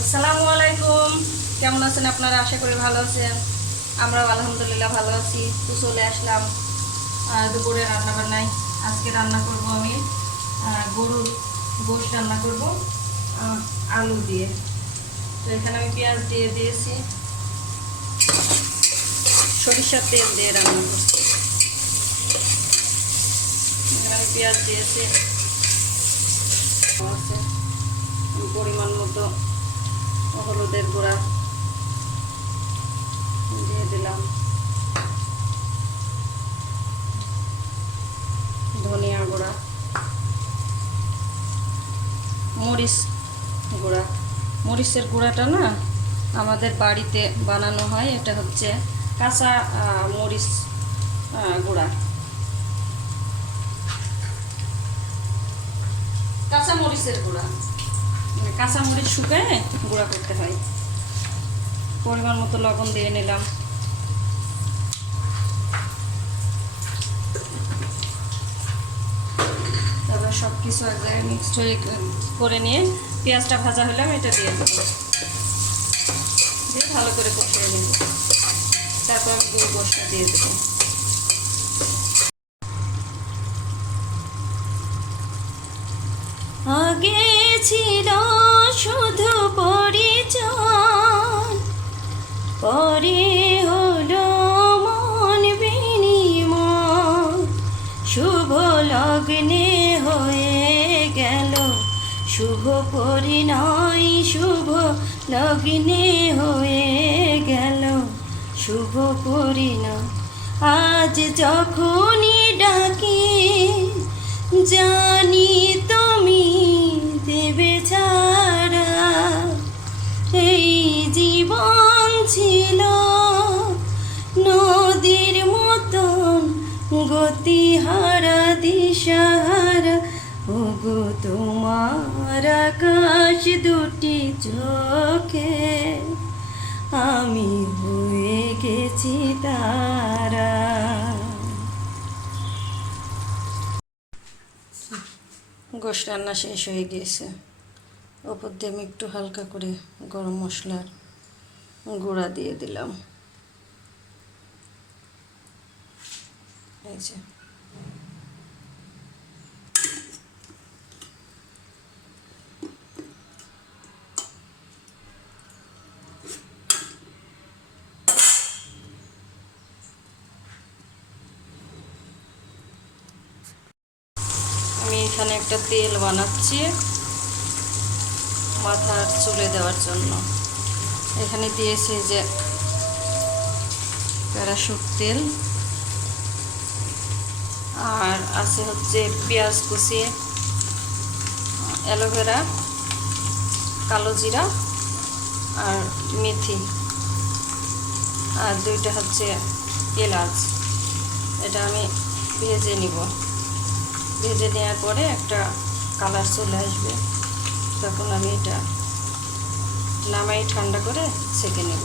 আসসালামু আলাইকুম। কেমন আছেন আপনারা? আশা করি ভালো আছেন। আমরাও আলহামদুলিল্লাহ ভালো আছি। তো চলে আসলাম দুপুরে রান্না বান্নায়। আজকে রান্না করব আমি গরুর গোশত রান্না করব আলু দিয়ে। তো এখানে আমি পেঁয়াজ দিয়ে দিয়েছি, সরিষার তেল দিয়ে রান্না করছি। এখানে আমি পেঁয়াজ দিয়েছি, পরিমাণ মতো হলুদের গুঁড়া দিয়ে দিলাম, ধনিয়া গুঁড়া, মরিচ গুঁড়া। মরিচের গুঁড়াটা না আমাদের বাড়িতে বানানো হয়, এটা হচ্ছে কাঁচা মরিচ গুঁড়া, কাঁচা মরিচের গুঁড়া, মানে কাঁচা মরিচ শুকায় গুঁড়া করতে হয়। পরিমাণ মতো লবণ দিয়ে নিলাম। তারপর সব কিছু এক জায়গায় মিক্সড করে নিয়ে পেঁয়াজটা ভাজা হলে আমি এটা দিয়ে দেবো, দিয়ে ভালো করে কষিয়ে নেব। তারপর আমি গরুর গোশতটা দিয়ে দেবো। আগে ছিল শুধু পরিচয়, পরে হলো মন বিনিময়। শুভ লগ্নে হয়ে গেল শুভ পরিণয়, শুভ লগ্নে হয়ে গেল শুভ পরিণয়। আজ যখনই ডাকি জানি তুমি দেবে ছাড়া, এই জীবন ছিল নদীর মতন গতিহারা দিশাহারা। ওগো তোমার আকাশ দুটি চোখে আমি হয়ে গেছি তারা। গোশত রান্না শেষ হয়ে গিয়েছে। ওপর দিয়ে আমি একটু হালকা করে গরম মশলার গুঁড়া দিয়ে দিলাম। এই যে আমি এখানে একটা তেল বানাচ্ছি মাথার চুলে দেওয়ার জন্য। এখানে দিয়েছি যে প্যারাশুট তেল, আর আছে হচ্ছে পেঁয়াজ কুচি, অ্যালোভেরা, কালো জিরা আর মেথি, আর দুইটা হচ্ছে এলাচ। এটা আমি ভেজে নিব। ভেজে নেওয়ার পরে একটা কালার চলে আসবে, তখন আমি এটা নামাই ঠান্ডা করে ছেঁকে নেব।